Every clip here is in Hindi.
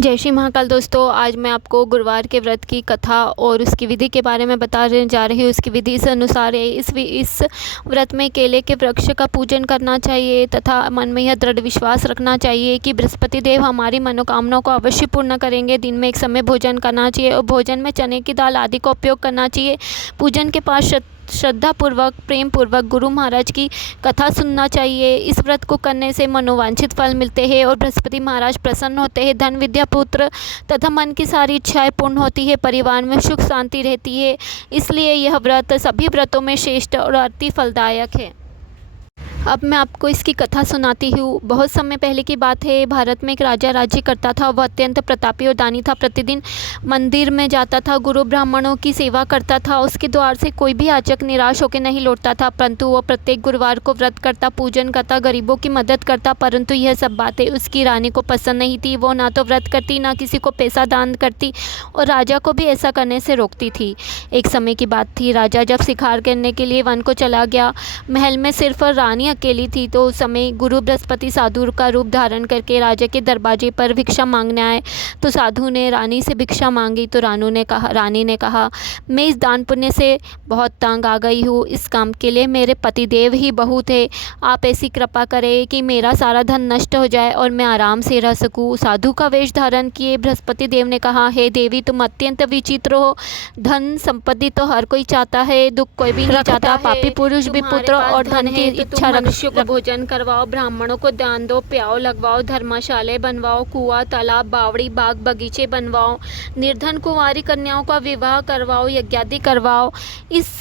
जय श्री महाकाल दोस्तों, आज मैं आपको गुरुवार के व्रत की कथा और उसकी विधि के बारे में बताने जा रही हूँ। उसकी विधि से अनुसार है इस व्रत में केले के वृक्ष का पूजन करना चाहिए तथा मन में यह दृढ़ विश्वास रखना चाहिए कि बृहस्पति देव हमारी मनोकामनाओं को अवश्य पूर्ण करेंगे। दिन में एक समय भोजन करना चाहिए और भोजन में चने की दाल आदि का उपयोग करना चाहिए। पूजन के पास श्रद्धापूर्वक प्रेम पूर्वक गुरु महाराज की कथा सुनना चाहिए। इस व्रत को करने से मनोवांछित फल मिलते हैं और बृहस्पति महाराज प्रसन्न होते हैं। धन विद्या पुत्र तथा मन की सारी इच्छाएं पूर्ण होती है। परिवार में सुख शांति रहती है। इसलिए यह व्रत सभी व्रतों में श्रेष्ठ और अति फलदायक है। अब मैं आपको इसकी कथा सुनाती हूँ। बहुत समय पहले की बात है। भारत में एक राजा राज्य करता था। वह अत्यंत प्रतापी और दानी था। प्रतिदिन मंदिर में जाता था, गुरु ब्राह्मणों की सेवा करता था। उसके द्वार से कोई भी याचक निराश होकर नहीं लौटता था, परंतु वह प्रत्येक गुरुवार को व्रत करता, पूजन करता, गरीबों की मदद करता। परंतु यह सब बातें उसकी रानी को पसंद नहीं थी। वो ना तो व्रत करती, ना किसी को पैसा दान करती और राजा को भी ऐसा करने से रोकती थी। एक समय की बात थी। राजा जब शिकार करने के लिए वन को चला गया। महल में सिर्फ रानी अकेली थी। तो उस समय गुरु बृहस्पति साधु का रूप धारण करके राजा के दरवाजे पर भिक्षा मांगने आए। तो साधु ने रानी से भिक्षा मांगी। तो रानी ने कहा, मैं इस दान पुण्य से बहुत तंग आ गई हूँ। इस काम के लिए मेरे पतिदेव ही बहुत है। आप ऐसी कृपा करें कि मेरा सारा धन नष्ट हो जाए और मैं आराम से रह सकूँ। साधु का वेश धारण किए बृहस्पति देव ने कहा, हे देवी, तुम अत्यंत विचित्र हो। धन संपत्ति तो हर कोई चाहता है, दुख कोई भी नहीं चाहता। पापी पुरुष भी पुत्र और धन की इच्छा मनुष्यों को भोजन करवाओ, ब्राह्मणों को दान दो, प्याव लगवाओ, धर्मशाले बनवाओ, कुआं, तालाब, बावड़ी, बाग बगीचे बनवाओ, निर्धन कुंवारी कन्याओं का विवाह करवाओ, यज्ञादि करवाओ।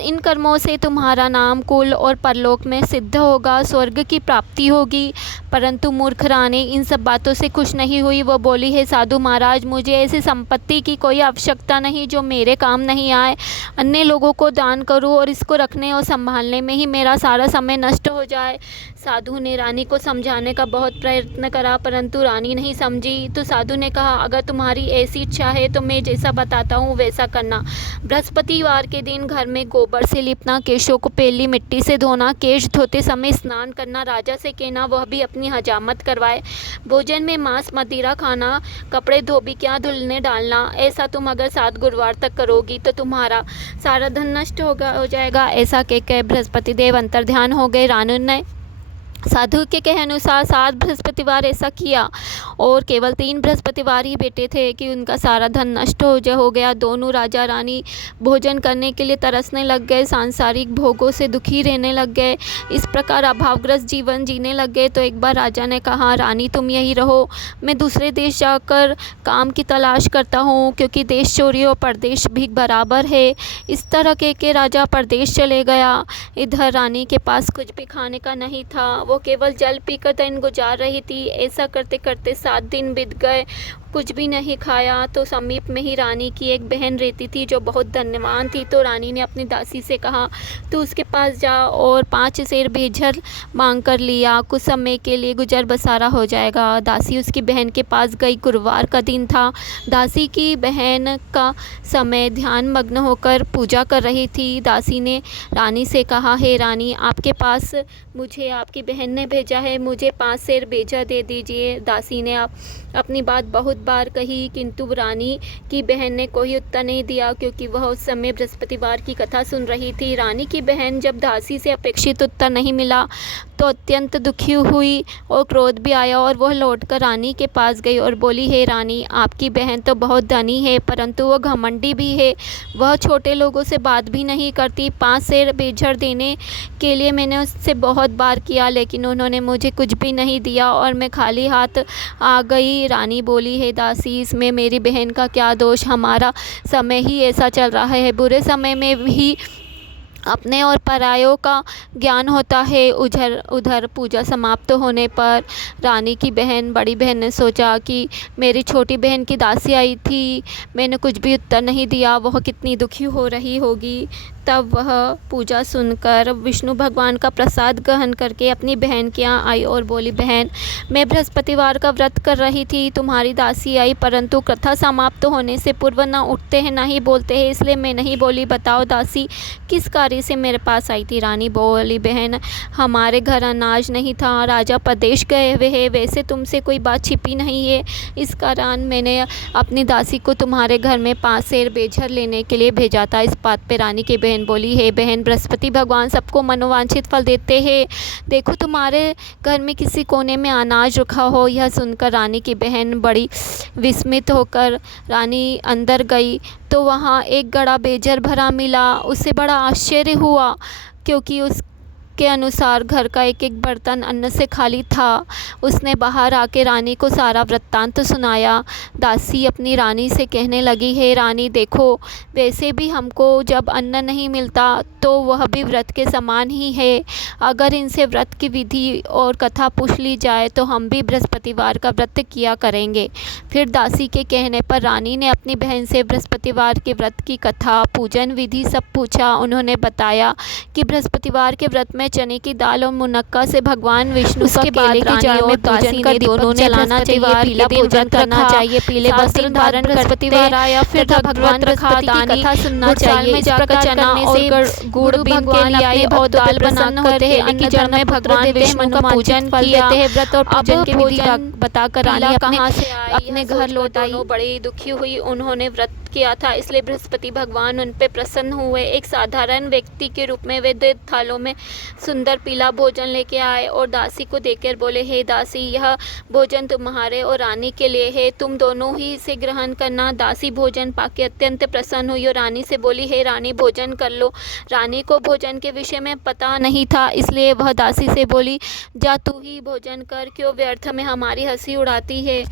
इन कर्मों से तुम्हारा नाम कुल और परलोक में सिद्ध होगा, स्वर्ग की प्राप्ति होगी। परंतु मूर्ख रानी इन सब बातों से खुश नहीं हुई। वो बोली, है साधु महाराज, मुझे ऐसी संपत्ति की कोई आवश्यकता नहीं जो मेरे काम नहीं आए। अन्य लोगों को दान करूं और इसको रखने और संभालने में ही मेरा सारा समय नष्ट हो जाए। साधु ने रानी को समझाने का बहुत प्रयत्न करा, परंतु रानी नहीं समझी। तो साधु ने कहा, अगर तुम्हारी ऐसी इच्छा है तो मैं जैसा बताता हूँ वैसा करना। बृहस्पतिवार के दिन घर में गोबर से लिपना, केशों को पहली मिट्टी से धोना, केश धोते समय स्नान करना, राजा से कहना वह भी अपनी हजामत करवाए। भोजन में मांस मदिरा खाना, कपड़े धोबियाँ धुलने डालना। ऐसा तुम अगर 7 गुरुवार तक करोगी तो तुम्हारा सारा धन नष्ट हो जाएगा। ऐसा कहकर बृहस्पति देव अंतर्ध्यान हो गए। रानी ने साधु के कहे अनुसार 7 बृहस्पतिवार ऐसा किया और केवल 3 बृहस्पतिवार ही बेटे थे कि उनका सारा धन नष्ट हो गया। दोनों राजा रानी भोजन करने के लिए तरसने लग गए, सांसारिक भोगों से दुखी रहने लग गए, इस प्रकार अभावग्रस्त जीवन जीने लग गए। तो एक बार राजा ने कहा, रानी तुम यही रहो, मैं दूसरे देश जाकर काम की तलाश करता हूँ, क्योंकि देश चोरी और परदेश भी बराबर है। इस तरह के राजा परदेश चले गया। इधर रानी के पास कुछ भी खाने का नहीं था। वो केवल जल पीकर दिन गुजार रही थी। ऐसा करते करते 7 दिन बीत गए, कुछ भी नहीं खाया। तो समीप में ही रानी की एक बहन रहती थी जो बहुत धन्यवान थी। तो रानी ने अपनी दासी से कहा, तू उसके पास जा और 5 सेर बेझर मांग कर लिया, कुछ समय के लिए गुजर बसारा हो जाएगा। दासी उसकी बहन के पास गई। गुरुवार का दिन था। दासी की बहन का समय ध्यान मग्न होकर पूजा कर रही थी। दासी ने रानी से कहा, हे रानी, आपके पास मुझे आपकी बहन ने भेजा है, मुझे 5 सेर बेजा दे दीजिए। दासी ने अपनी बात बहुत बार कही, किंतु रानी की बहन ने कोई उत्तर नहीं दिया, क्योंकि वह उस समय बृहस्पतिवार की कथा सुन रही थी। रानी की बहन जब दासी से अपेक्षित उत्तर नहीं मिला तो अत्यंत दुखी हुई और क्रोध भी आया और वह लौटकर रानी के पास गई और बोली, हे रानी, आपकी बहन तो बहुत धनी है, परंतु वह घमंडी भी है। वह छोटे लोगों से बात भी नहीं करती। 5 सेर बेझर देने के लिए मैंने उससे बहुत बार किया, लेकिन उन्होंने मुझे कुछ भी नहीं दिया और मैं खाली हाथ आ गई। रानी बोली, हे दासी, इसमें मेरी बहन का क्या दोष? हमारा समय ही ऐसा चल रहा है। बुरे समय में भी अपने और परायों का ज्ञान होता है। उधर पूजा समाप्त होने पर रानी की बड़ी बहन ने सोचा कि मेरी छोटी बहन की दासी आई थी, मैंने कुछ भी उत्तर नहीं दिया, वह कितनी दुखी हो रही होगी। तब वह पूजा सुनकर विष्णु भगवान का प्रसाद ग्रहण करके अपनी बहन के यहाँ आई और बोली, बहन, मैं बृहस्पतिवार का व्रत कर रही थी, तुम्हारी दासी आई, परंतु कथा समाप्त होने से पूर्व न उठते हैं न ही बोलते हैं, इसलिए मैं नहीं बोली। बताओ दासी किस कार्य से मेरे पास आई थी? रानी बोली, बहन, हमारे घर अनाज नहीं था, राजा प्रदेश गए हुए हैं, वैसे तुमसे कोई बात छिपी नहीं है, इस कारण मैंने अपनी दासी को तुम्हारे घर में 5 सेर बेझर लेने के लिए भेजा था। इस बात पे रानी की बहन बोली, हे बहन, बृहस्पति भगवान सबको मनोवांछित फल देते हैं, देखो तुम्हारे घर में किसी कोने में अनाज रखा हो। यह सुनकर रानी की बहन बड़ी विस्मित होकर रानी अंदर गई तो वहाँ एक गड़ा बेजर भरा मिला। उसे बड़ा आश्चर्य हुआ क्योंकि उसके अनुसार घर का एक एक बर्तन अन्न से खाली था। उसने बाहर आके रानी को सारा वृत्तांत सुनाया। दासी अपनी रानी से कहने लगी, हे रानी, देखो, वैसे भी हमको जब अन्न नहीं मिलता तो वह भी व्रत के समान ही है। अगर इनसे व्रत की विधि और कथा पूछ ली जाए तो हम भी बृहस्पतिवार का व्रत किया करेंगे। फिर दासी के कहने पर रानी ने अपनी बहन से बृहस्पतिवार के व्रत की कथा, पूजन विधि सब पूछा। उन्होंने बताया कि बृहस्पतिवार के व्रत में चने की दाल और मुनक्का से भगवान विष्णु का केले की जड़ में पूजन कर दोनों ने जलाना चाहिए, पीला भोजन करना चाहिए, पीले वस्त्र धारण बृहस्पतिवार आया, फिर भगवान बृहस्पति की कथा सुनना चाहिए। में जाकर चना और गुड़ भगवान लाई और दाल प्रसन्न होते हैं, अन्न जड़ में भगवान विष्णु का पूजन किया। व्रत और पूजन की विधि बताकर रानी अपने घर लौट आई। बड़ी दुखी हुई, उन्होंने व्रत किया था इसलिए बृहस्पति भगवान उन पे प्रसन्न हुए। एक साधारण व्यक्ति के रूप में वे 2 थालों में सुंदर पीला भोजन लेके आए और दासी को देकर बोले, हे दासी, यह भोजन तुम्हारे और रानी के लिए है, तुम दोनों ही इसे ग्रहण करना। दासी भोजन पाके अत्यंत प्रसन्न हुई और रानी से बोली, हे रानी, भोजन कर लो। रानी को भोजन के विषय में पता नहीं था, इसलिए वह दासी से बोली, जा तू ही भोजन कर, क्यों व्यर्थ में हमारी हंसी उड़ाती है।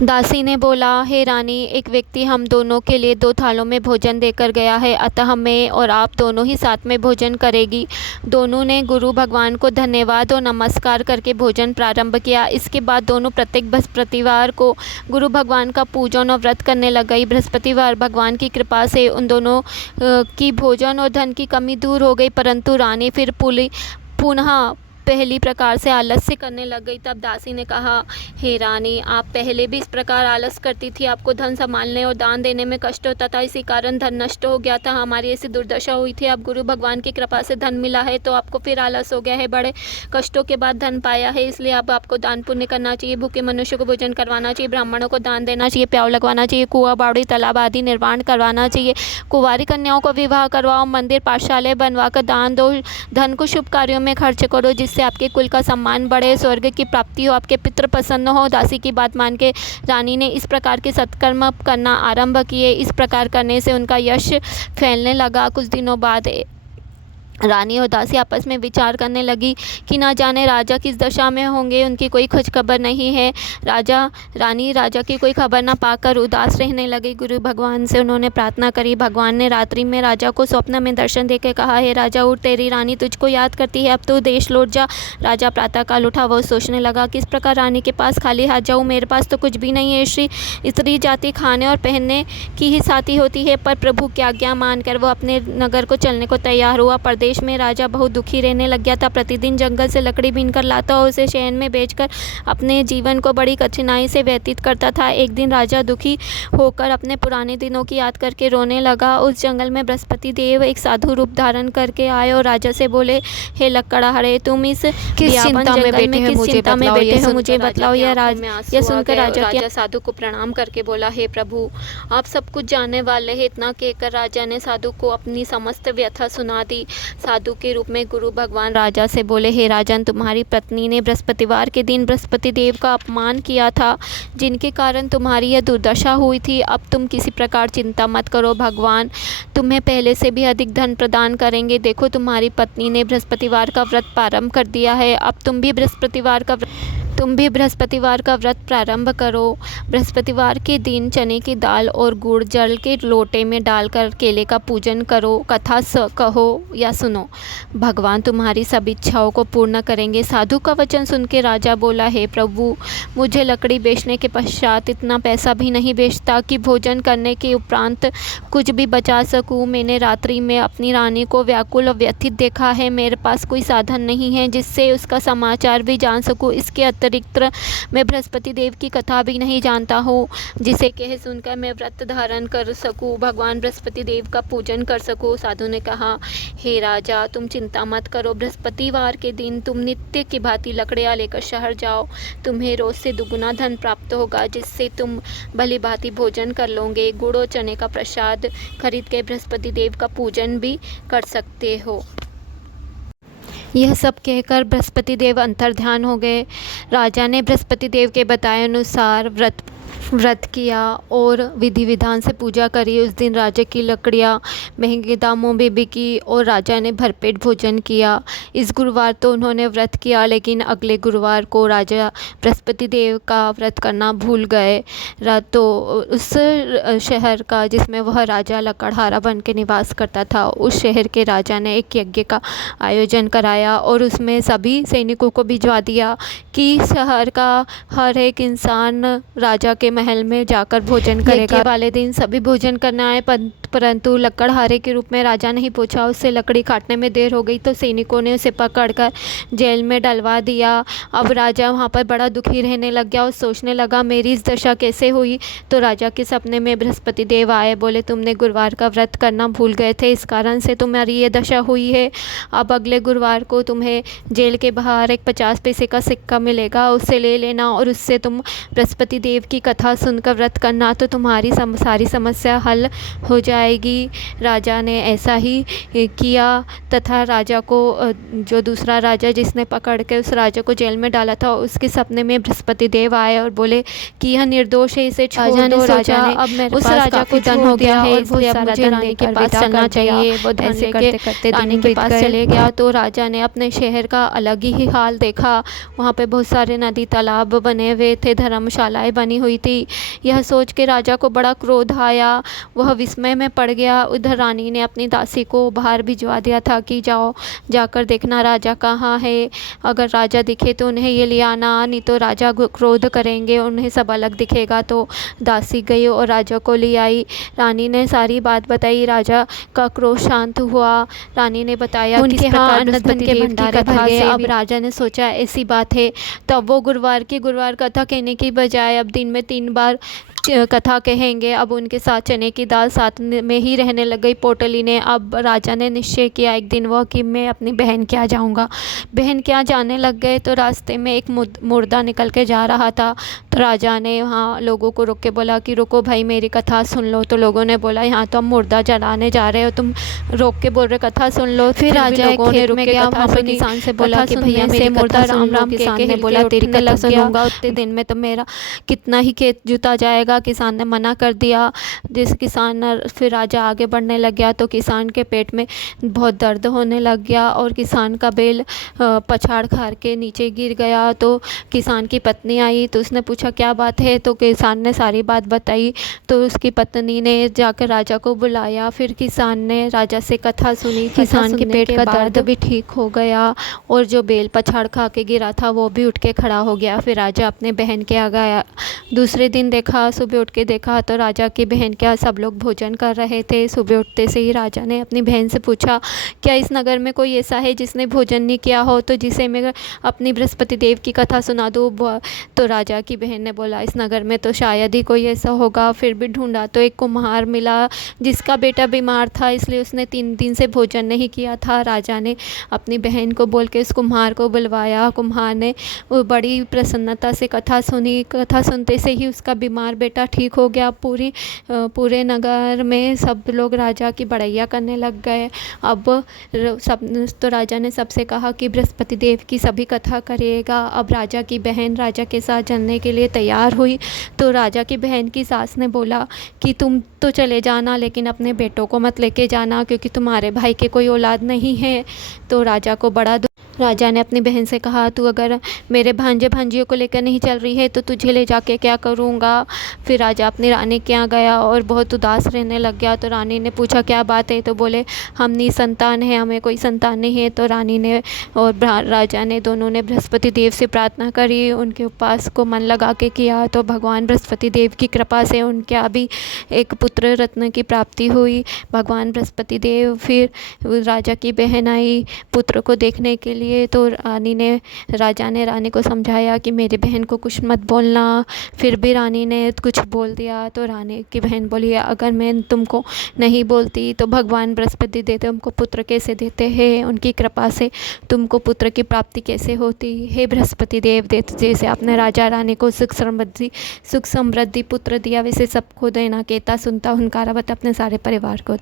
दासी ने बोला, हे रानी, एक व्यक्ति हम दोनों के लिए 2 थालों में भोजन देकर गया है, अतः मैं और आप दोनों ही साथ में भोजन करेगी। दोनों ने गुरु भगवान को धन्यवाद और नमस्कार करके भोजन प्रारंभ किया। इसके बाद दोनों प्रत्येक बृहस्पतिवार को गुरु भगवान का पूजन और व्रत करने लग गई। बृहस्पतिवार भगवान की कृपा से उन दोनों की भोजन और धन की कमी दूर हो गई, परंतु रानी फिर पुनः पहली प्रकार से आलस्य करने लग गई। तब दासी ने कहा, हे रानी, आप पहले भी इस प्रकार आलस करती थी, आपको धन संभालने और दान देने में कष्ट होता था, इसी कारण धन नष्ट हो गया था, हमारी ऐसी दुर्दशा हुई थी। अब गुरु भगवान की कृपा से धन मिला है तो आपको फिर आलस हो गया है, बड़े कष्टों के बाद धन पाया है, इसलिए अब आपको दान पुण्य करना चाहिए, भूखे मनुष्य को भोजन करवाना चाहिए, ब्राह्मणों को दान देना चाहिए, प्याऊ लगवाना चाहिए, कुआं बावड़ी तालाब आदि निर्माण करवाना चाहिए, कुंवारी कन्याओं को विवाह करवाओ, मंदिर पाठशाले बनवाकर दान दो, धन को शुभ कार्यों में खर्च करो जिससे आपके कुल का सम्मान बढ़े, स्वर्ग की प्राप्ति हो, आपके पितृ प्रसन्न हो। दासी की बात मान के रानी ने इस प्रकार के सत्कर्म करना आरंभ किए। इस प्रकार करने से उनका यश फैलने लगा। कुछ दिनों बाद रानी और दासी आपस में विचार करने लगी कि ना जाने राजा किस दशा में होंगे, उनकी कोई खोज खबर नहीं है। रानी राजा की कोई खबर ना पाकर उदास रहने लगी। गुरु भगवान से उन्होंने प्रार्थना करी। भगवान ने रात्रि में राजा को स्वप्न में दर्शन देकर कहा, हे राजा, उठ, तेरी रानी तुझको याद करती है, अब तू देश लौट जा। राजा प्रातःकाल उठा। वह सोचने लगा, किस प्रकार रानी के पास खाली हाथ जाऊँ, मेरे पास तो कुछ भी नहीं है। स्त्री जाति खाने और पहनने की ही साथी होती है, पर प्रभु की आज्ञा मानकर वह अपने नगर को चलने को तैयार हुआ। प्रदेश में राजा बहुत दुखी रहने लग गया था। प्रतिदिन जंगल से लकड़ी बीनकर लाता और उसे शहर में बेचकर अपने जीवन को बड़ी कठिनाई से व्यतीत करता था। एक दिन राजा दुखी होकर अपने पुराने दिनों की याद करके रोने लगा। उस जंगल में बृहस्पति देव एक साधु रूप धारण करके आए और राजा से बोले, हे लकड़हारे, तुम इस चिंता में बैठे हो, मुझे बतलाओ। यह सुनकर राजा साधु को प्रणाम करके बोला, हे प्रभु, आप सब कुछ जानने वाले हैं। इतना कहकर राजा ने साधु को अपनी समस्त व्यथा सुना दी। साधु के रूप में गुरु भगवान राजा से बोले, हे राजन, तुम्हारी पत्नी ने बृहस्पतिवार के दिन बृहस्पति देव का अपमान किया था, जिनके कारण तुम्हारी यह दुर्दशा हुई थी। अब तुम किसी प्रकार चिंता मत करो, भगवान तुम्हें पहले से भी अधिक धन प्रदान करेंगे। देखो, तुम्हारी पत्नी ने बृहस्पतिवार का व्रत प्रारंभ कर दिया है, अब तुम भी बृहस्पतिवार का तुम भी बृहस्पतिवार का व्रत प्रारंभ करो। बृहस्पतिवार के दिन चने की दाल और गुड़ जल के लोटे में डालकर केले का पूजन करो। कथा कहो या सुनो, भगवान तुम्हारी सब इच्छाओं को पूर्ण करेंगे। साधु का वचन सुन के राजा बोला, हे प्रभु, मुझे लकड़ी बेचने के पश्चात इतना पैसा भी नहीं बेचता कि भोजन करने के उपरांत कुछ भी बचा सकूं। मैंने रात्रि में अपनी रानी को व्याकुल और व्यथित देखा है। मेरे पास कोई साधन नहीं है जिससे उसका समाचार भी जान सकूं। इसके अतिरिक्त मैं बृहस्पति देव की कथा भी नहीं जानता हूँ जिसे कह सुनकर मैं व्रत धारण कर सकूं, भगवान बृहस्पति देव का पूजन कर सकूं। साधु ने कहा, हे राजा, तुम चिंता मत करो। बृहस्पतिवार के दिन तुम नित्य की भांति लकड़ियाँ लेकर शहर जाओ। तुम्हें रोज से दुगुना धन प्राप्त होगा जिससे तुम भली भांति भोजन कर लोगे। गुड़ और चने का प्रसाद खरीद के बृहस्पति देव का पूजन भी कर सकते हो। यह सब कहकर बृहस्पति देव अंतर्ध्यान हो गए। राजा ने बृहस्पति देव के बताए अनुसार व्रत किया और विधि विधान से पूजा करी। उस दिन राजा की लकड़ियाँ महंगे दामों में बिकी और राजा ने भरपेट भोजन किया। इस गुरुवार तो उन्होंने व्रत किया, लेकिन अगले गुरुवार को राजा बृहस्पति देव का व्रत करना भूल गए। तो उस शहर का जिसमें वह राजा लकड़हारा बन के निवास करता था, उस शहर के राजा ने एक यज्ञ का आयोजन कराया और उसमें सभी सैनिकों को भिजवा दिया कि शहर का हर एक इंसान राजा के महल में जाकर भोजन करेगा। यज्ञ वाले दिन सभी भोजन करने आए, परंतु लकड़हारे के रूप में राजा नहीं पहुंचा। उससे लकड़ी काटने में देर हो गई तो सैनिकों ने उसे पकड़कर जेल में डलवा दिया। अब राजा वहां पर बड़ा दुखी रहने लग गया और सोचने लगा, मेरी इस दशा कैसे हुई। तो राजा के सपने में बृहस्पति देव आए। बोले, तुमने गुरुवार का व्रत करना भूल गए थे, इस कारण से तुम्हारी ये दशा हुई है। अब अगले गुरुवार को तुम्हें जेल के बाहर एक 50 पैसे का सिक्का मिलेगा, उससे ले लेना और उससे तुम बृहस्पति देव की कथा सुनकर व्रत करना, तो तुम्हारी सारी समस्या हल हो जाएगी। राजा ने ऐसा ही किया तथा राजा को जो दूसरा राजा जिसने पकड़ के उस राजा को जेल में डाला था, उसके सपने में बृहस्पति देव आए और बोले कि यह निर्दोष है, इसे छोड़ दो। राजा ने अब मेरे उस राजा को धन हो गया है, इसलिए अब मुझे रानी के पास चलना चाहिए। वो ऐसे करते रानी के पास चले गया तो राजा ने अपने शहर का अलग ही हाल देखा। वहाँ पे बहुत सारे नदी तालाब बने हुए थे, धर्मशालाएं बनी हुई थी। यह सोच के राजा को बड़ा क्रोध आया, वह विस्मय में पड़ गया। उधर रानी ने अपनी दासी को बाहर भिजवा दिया था कि जाओ, जाकर देखना राजा कहाँ है, अगर राजा दिखे तो उन्हें ये ले आना, नहीं तो राजा क्रोध करेंगे, उन्हें सब अलग दिखेगा। तो दासी गई और राजा को ले आई। रानी ने सारी बात बताई, राजा का क्रोध शांत हुआ। रानी ने बताया उनके यहाँ अन्न धन के भंडारे भर गए। अब राजा ने सोचा ऐसी बात है, तब वो गुरुवार कथा कहने की बजाय अब दिन में 3 बार कथा कहेंगे। अब उनके साथ चने की दाल साथ में ही रहने लग गई पोटली ने। अब राजा ने निश्चय किया एक दिन वह कि मैं अपनी बहन के यहाँ जाऊँगा। बहन के यहाँ जाने लग गए तो रास्ते में एक मुर्दा निकल के जा रहा था। तो राजा ने वहाँ लोगों को रोक के बोला कि रुको भाई, मेरी कथा सुन लो। तो लोगों ने बोला, यहाँ तो हम मुर्दा जलाने जा रहे हो, तुम रोक के बोल रहे कथा सुन लो। फिर राजा लोगों ने रुक के कथा सुनी। किसान से बोला कि भैया मेरे मुर्दा राम राम किसान ने बोला तेरी कथा सुनूंगा, उतने दिन में तो मेरा कितना ही खेत जुता जाएगा। किसान ने मना कर दिया। जिस किसान फिर राजा आगे बढ़ने लग गया तो किसान के पेट में बहुत दर्द होने लग गया और किसान का बैल पछाड़ खार के नीचे गिर गया। तो किसान की पत्नी आई तो उसने पूछा क्या बात है, तो किसान ने सारी बात बताई। तो उसकी पत्नी ने जाकर राजा को बुलाया। फिर किसान ने राजा से कथा सुनी। किसान के पेट का दर्द भी ठीक हो गया और जो बैल पछाड़ खा के गिरा था वो भी उठ के खड़ा हो गया। फिर राजा अपने बहन के आ गया। दूसरे दिन देखा, सुबह उठ के देखा तो राजा की बहन के यहाँ सब लोग भोजन कर रहे थे। सुबह उठते से ही राजा ने अपनी बहन से पूछा, क्या इस नगर में कोई ऐसा है जिसने भोजन नहीं किया हो, तो जिसे मैं अपनी बृहस्पति देव की कथा सुना दूँ। तो राजा की बहन ने बोला, इस नगर में तो शायद ही कोई ऐसा होगा। फिर भी ढूंढा तो एक कुम्हार मिला जिसका बेटा बीमार था, इसलिए उसने 3 दिन से भोजन नहीं किया था। राजा ने अपनी बहन को बोल के उस कुम्हार को बुलवाया। कुम्हार ने बड़ी प्रसन्नता से कथा सुनी। कथा सुनते से ही उसका बीमार बेटा ठीक हो गया। पूरे नगर में सब लोग राजा की बड़ैया करने लग गए। अब तो राजा ने सबसे कहा कि बृहस्पति देव की सभी कथा करिएगा। अब राजा की बहन राजा के साथ चलने के लिए तैयार हुई। तो राजा की बहन की सास ने बोला कि तुम तो चले जाना, लेकिन अपने बेटों को मत लेके जाना क्योंकि तुम्हारे भाई के कोई औलाद नहीं है। तो राजा को बड़ा राजा ने अपनी बहन से कहा, तू अगर मेरे भांजे भांजियों को लेकर नहीं चल रही है तो तुझे ले जाके क्या करूँगा। फिर राजा अपनी रानी के यहाँ गया और बहुत उदास रहने लग गया। तो रानी ने पूछा, क्या बात है। तो बोले, हम निसंतान है, हमें कोई संतान नहीं है। तो रानी ने और राजा ने दोनों ने बृहस्पति देव से प्रार्थना करी, उनके उपवास को मन लगा के किया। तो भगवान बृहस्पति देव की कृपा से उनके अभी एक पुत्र रत्न की प्राप्ति हुई। भगवान बृहस्पति देव फिर राजा की बहन आई पुत्र को देखने के लिए। तो राजा ने रानी को समझाया कि मेरी बहन को कुछ मत बोलना। फिर भी रानी ने कुछ बोल दिया। तो रानी की बहन बोली, अगर मैं तुमको नहीं बोलती तो भगवान बृहस्पति देव तुमको पुत्र कैसे देते हैं, उनकी कृपा से तुमको पुत्र की प्राप्ति कैसे होती है। बृहस्पति देव देते, जैसे आपने राजा रानी को सुख समृद्धि पुत्र दिया, वैसे सबको देना। कहता सुनता हुनकारा बता अपने सारे परिवार को।